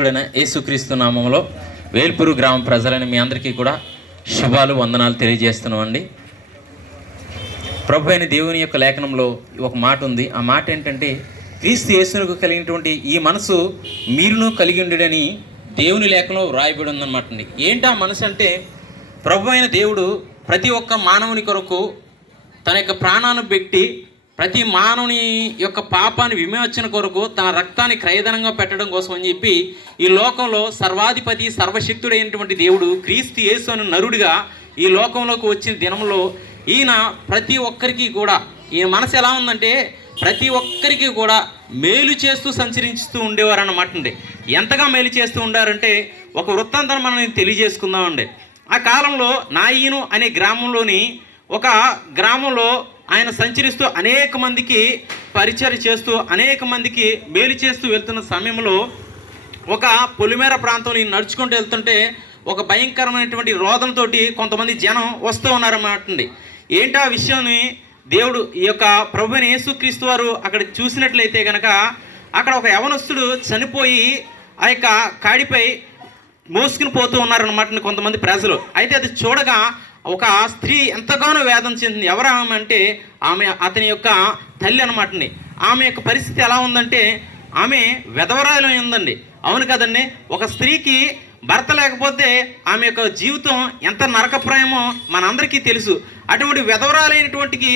రక్షకుడైన యేసుక్రీస్తు నామంలో వేల్పూరు గ్రామ ప్రజలని మీ అందరికీ కూడా శుభాలు వందనాలు తెలియజేస్తున్నామండి. ప్రభు అయిన దేవుని యొక్క లేఖనంలో ఒక మాట ఉంది. ఆ మాట ఏంటంటే, క్రీస్తు యేసునకు కలిగినటువంటి ఈ మనసు మీరును కలిగి ఉండడని దేవుని లేఖనంలో వ్రాయబడి ఉందన్నమాట అండి. ఏంటి ఆ మనసు అంటే, ప్రభు అయిన దేవుడు ప్రతి ఒక్క మానవుని కొరకు తన యొక్క ప్రాణాన్ని పెట్టి ప్రతి మానవుని యొక్క పాపాన్ని విమోచన కొరకు తన రక్తాన్ని క్రయధనంగా పెట్టడం కోసం అని చెప్పి ఈ లోకంలో సర్వాధిపతి సర్వశక్తుడైనటువంటి దేవుడు క్రీస్తు యేసు అనే నరుడిగా ఈ లోకంలోకి వచ్చిన దినంలో ఈయన ప్రతి ఒక్కరికి కూడా ఈయన మనసు ఎలా ఉందంటే, ప్రతి ఒక్కరికి కూడా మేలు చేస్తూ సంచరిస్తూ ఉండేవారు అన్నమాట అండి. ఎంతగా మేలు చేస్తూ ఉండారంటే, ఒక వృత్తాంతాన్ని మనం తెలియజేసుకుందామండి. ఆ కాలంలో నాయీను అనే గ్రామంలోని ఒక గ్రామంలో ఆయన సంచరిస్తూ అనేక మందికి పరిచయం చేస్తూ అనేక మందికి మేలు చేస్తూ వెళ్తున్న సమయంలో ఒక పొలిమేర ప్రాంతంలో నడుచుకుంటూ వెళ్తుంటే ఒక భయంకరమైనటువంటి రోదంతోటి కొంతమంది జనం వస్తూ ఉన్నారన్నమాట అండి. ఏంటా విషయాన్ని దేవుడు ఈ యొక్క ప్రభువైన యేసుక్రీస్తు వారు అక్కడ చూసినట్లయితే కనుక, అక్కడ ఒక యవనస్తుడు చనిపోయి ఆ యొక్క కాడిపై మోసుకుని పోతూ ఉన్నారన్నమాట కొంతమంది ప్రజలు. అయితే అది చూడగా ఒక స్త్రీ ఎంతగానో వేదన చెందింది. ఎవరామె అంటే ఆమె అతని యొక్క తల్లి అనమాటండి. ఆమె యొక్క పరిస్థితి ఎలా ఉందంటే, ఆమె విధవరాలు ఉందండి. అవును కదండి, ఒక స్త్రీకి భర్త లేకపోతే ఆమె యొక్క జీవితం ఎంత నరకప్రాయమో మనందరికీ తెలుసు. అటువంటి విధవరాలైనటువంటి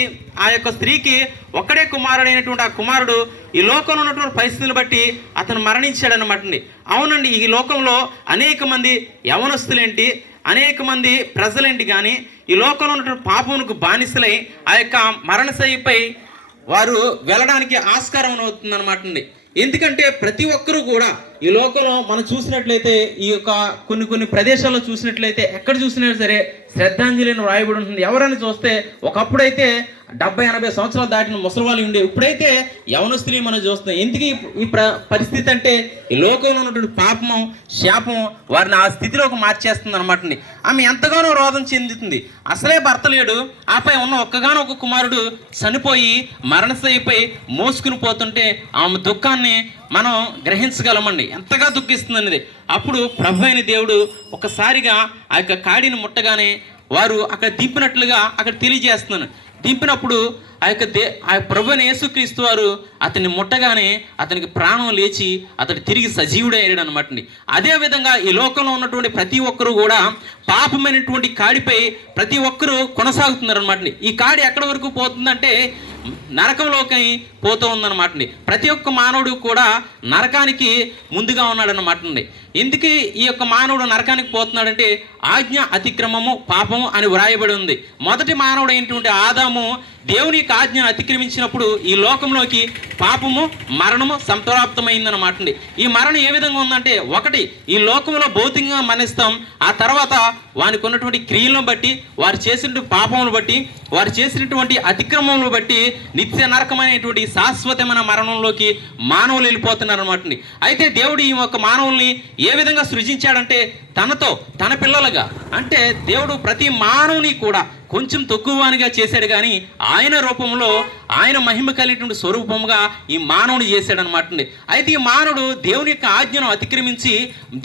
ఆ యొక్క స్త్రీకి ఒక్కడే కుమారుడైనటువంటి ఆ కుమారుడు ఈ లోకంలో ఉన్నటువంటి పరిస్థితులు బట్టి అతను మరణించాడు అనమాట అండి. అవునండి, ఈ లోకంలో అనేక మంది యవనస్తులేంటి, అనేక మంది ప్రజలేంటి కానీ ఈ లోకంలో ఉన్నటువంటి పాపమునకు బానిసలై ఆ యొక్క మరణశయ్యపై వారు వెళ్ళడానికి ఆస్కారం అవుతుందన్నమాట అండి. ఎందుకంటే ప్రతి ఒక్కరూ కూడా ఈ లోకంలో మనం చూసినట్లయితే ఈ యొక్క కొన్ని ప్రదేశాల్లో చూసినట్లయితే ఎక్కడ చూసినా సరే శ్రద్ధాంజలిని రాయబడి ఉంటుంది. ఎవరైనా చూస్తే ఒకప్పుడైతే 70-80 సంవత్సరాలు దాటిన ముసలి వాళ్ళు ఉండే, ఇప్పుడైతే యవనస్తులు మనం చూస్తున్నాం. ఎందుకు ఈ పరిస్థితి అంటే, ఈ లోకంలో ఉన్నటువంటి పాపము శాపం వారిని ఆ స్థితిలోకి మార్చేస్తుంది అనమాట అండి. ఆమె ఎంతగానో రోదన చెందుతుంది. అసలే భర్త లేడు, ఆపై ఉన్న ఒక్కగానొక్క కుమారుడు చనిపోయి మరణశయ్యపై మోసుకుని పోతుంటే ఆమె దుఃఖాన్ని మనం గ్రహించగలమండి, ఎంతగా దుఃఖిస్తుంది అనేది. అప్పుడు ప్రభు అయిన దేవుడు ఒక్కసారిగా ఆ యొక్క కాడిని ముట్టగానే వారు అక్కడ దింపినట్లుగా అక్కడ తెలియజేస్తున్నాను. దింపినప్పుడు ఆ ప్రభు అయిన యేసుక్రీస్తు వారు అతన్ని ముట్టగానే అతనికి ప్రాణం లేచి అతడు తిరిగి సజీవుడు అయ్యాడు అనమాట అండి. అదేవిధంగా ఈ లోకంలో ఉన్నటువంటి ప్రతి ఒక్కరూ కూడా పాపమైనటువంటి కాడిపై ప్రతి ఒక్కరూ కొనసాగుతున్నారు అనమాట అండి. ఈ కాడి ఎక్కడి వరకు పోతుందంటే నరకంలోకి పోతూ ఉందన్నమాట అండి. ప్రతి ఒక్క మానవుడు కూడా నరకానికి ముందుగా ఉన్నాడన్నమాట అండి. ఎందుకు ఈ యొక్క మానవుడు నరకానికి పోతున్నాడంటే, ఆజ్ఞ అతిక్రమము పాపము అని వ్రాయబడి ఉంది. మొదటి మానవుడు అయినటువంటి ఆదాము దేవుని యొక్క ఆజ్ఞను అతిక్రమించినప్పుడు ఈ లోకంలోకి పాపము మరణము సంప్రాప్తమైందన్నమాట అండి. ఈ మరణం ఏ విధంగా ఉందంటే, ఒకటి ఈ లోకంలో భౌతికంగా మరణిస్తాం, ఆ తర్వాత వారికి ఉన్నటువంటి క్రియలను బట్టి, వారు చేసినటువంటి పాపములను బట్టి, వారు చేసినటువంటి అతిక్రమములను బట్టి నిత్య నరకమైనటువంటి శాశ్వతమైన మరణంలోకి మానవులు వెళ్ళిపోతున్నారు అనమాట అండి. అయితే దేవుడు ఈ యొక్క మానవుల్ని ఏ విధంగా సృజించాడంటే, తనతో తన పిల్లలుగా, అంటే దేవుడు ప్రతి మానవుని కూడా కొంచెం తక్కువగా చేశాడు కానీ ఆయన రూపంలో ఆయన మహిమ కలిగినటువంటి స్వరూపంగా ఈ మానవుని చేశాడనమాట అండి. అయితే ఈ మానవుడు దేవుని యొక్క ఆజ్ఞను అతిక్రమించి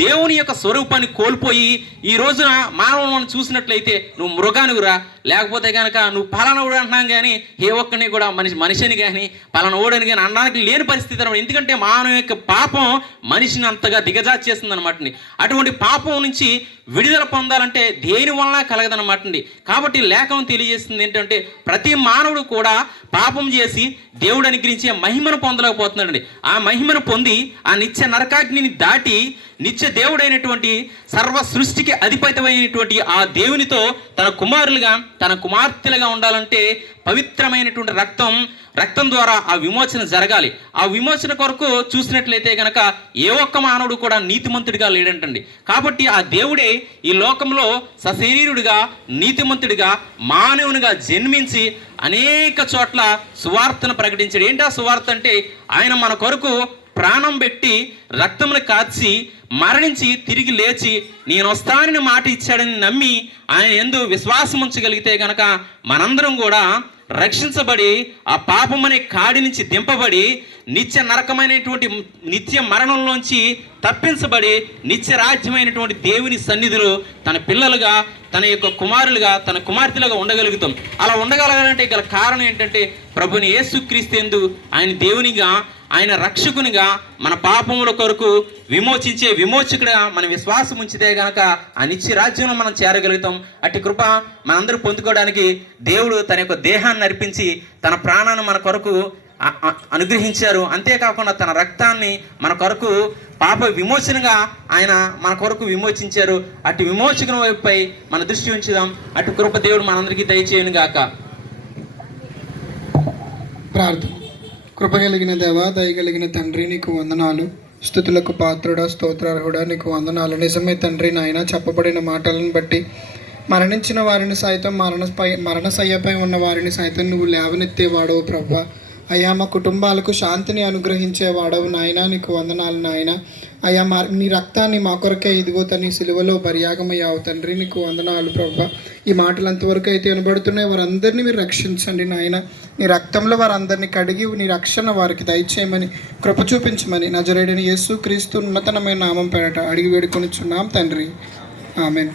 దేవుని యొక్క స్వరూపాన్ని కోల్పోయి ఈ రోజున మానవుని మనం చూసినట్లయితే నువ్వు మృగానుగురా, లేకపోతే కనుక నువ్వు పలానా ఓడు అంటున్నాం కానీ ఏ ఒక్కరిని కూడా మనిషిని కానీ పలానా ఓడని కానీ అనడానికి లేని పరిస్థితి అనమాట. ఎందుకంటే మానవ యొక్క పాపం మనిషిని అంతగా దిగజార్చేస్తుంది అనమాట అండి. అటువంటి పాపం నుంచి విడుదల పొందాలంటే దేని వలన కలగదనమాట అండి. కాబట్టి లేఖనం తెలియజేస్తుంది ఏంటంటే, ప్రతి మానవుడు కూడా పాపం చేసి దేవుడు అనుగ్రహించే మహిమను పొందలేకపోతున్నాడండి. ఆ మహిమను పొంది ఆ నిత్య నరకాగ్నిని దాటి నిత్య దేవుడైనటువంటి సర్వ సృష్టికి అధిపతిమైనటువంటి ఆ దేవునితో తన కుమారులుగా తన కుమార్తెలుగా ఉండాలంటే పవిత్రమైనటువంటి రక్తం ద్వారా ఆ విమోచన జరగాలి. ఆ విమోచన కొరకు చూసినట్లయితే కనుక ఏ ఒక్క మానవుడు కూడా నీతిమంతుడిగా లేడంటండి. కాబట్టి ఆ దేవుడే ఈ లోకంలో సశరీరుడిగా నీతిమంతుడిగా మానవునిగా జన్మించి అనేక చోట్ల సువార్తను ప్రకటించాడు. ఏంటి ఆ సువార్త అంటే, ఆయన మన కొరకు ప్రాణం పెట్టి రక్తమును కాచి మరణించి తిరిగి లేచి నేను వస్తానని మాట ఇచ్చాడని నమ్మి ఆయన యందు విశ్వాసం ఉంచగలిగితే కనుక మనందరం కూడా రక్షించబడి ఆ పాపం అనే కాడి నుంచి దింపబడి నిత్య నరకమైనటువంటి నిత్య మరణంలోంచి తప్పించబడి నిత్య రాజ్యమైనటువంటి దేవుని సన్నిధిలో తన పిల్లలుగా, తన యొక్క కుమారులుగా, తన కుమార్తెలుగా ఉండగలుగుతాం. అలా ఉండగలగాలంటే గల కారణం ఏంటంటే ప్రభుని యేసుక్రీస్తు ఆయన దేవునిగా, ఆయన రక్షకునిగా, మన పాపముల కొరకు విమోచించే విమోచకుడిగా మన విశ్వాసం ఉంచితే గనక ఆ నిత్య రాజ్యంలో మనం చేరగలుగుతాం. అట్టి కృప మనందరూ పొందుకోవడానికి దేవుడు తన యొక్క దేహాన్ని అర్పించి తన ప్రాణాన్ని మన కొరకు అనుగ్రహించారు. అంతేకాకుండా తన రక్తాన్ని మన కొరకు పాప విమోచనగా ఆయన మన కొరకు విమోచించారు. అటు విమోచన వైపుపై మన దృష్టి ఉంచుదాం. అటు కృప దేవుడు మనందరికీ దయచేయను గాక. ప్రార్థన. కృపగలిగిన దేవా, దయగలిగిన తండ్రి, నీకు వందనాలు. స్తుతులకు పాత్రుడా, స్తోత్రార్హుడా, నీకు వందనాలు. నిజమే తండ్రి నాయన, చెప్పబడిన మాటలను బట్టి మరణించిన వారిని సైతం, మరణశయ్యపై ఉన్న వారిని సైతం నువ్వు లేవనెత్తేవాడవు ప్రభువా. అయ్యా, మా కుటుంబాలకు శాంతిని అనుగ్రహించేవాడవు నాయన, నీకు వందనాలు నాయన. అయ్యా, నీ రక్తాన్ని మా కొరకే ఇదిగో తని సిలువలో బరియాగమయ్యావు తండ్రి, నీకు వందనాలు ప్రభువా. ఈ మాటలు ఎంతవరకు అయితే వినబడుతున్నాయి వారందరినీ మీరు రక్షించండి నాయన. నీ రక్తంలో వారందరినీ కడిగి నీ రక్షణ వారికి దయచేయమని, కృప చూపించమని నజరేయుడైన యేసుక్రీస్తు ఉన్నతమైన నామం పేరట అడిగి వేడుకొనిచున్నాం తండ్రి. ఆమేన్.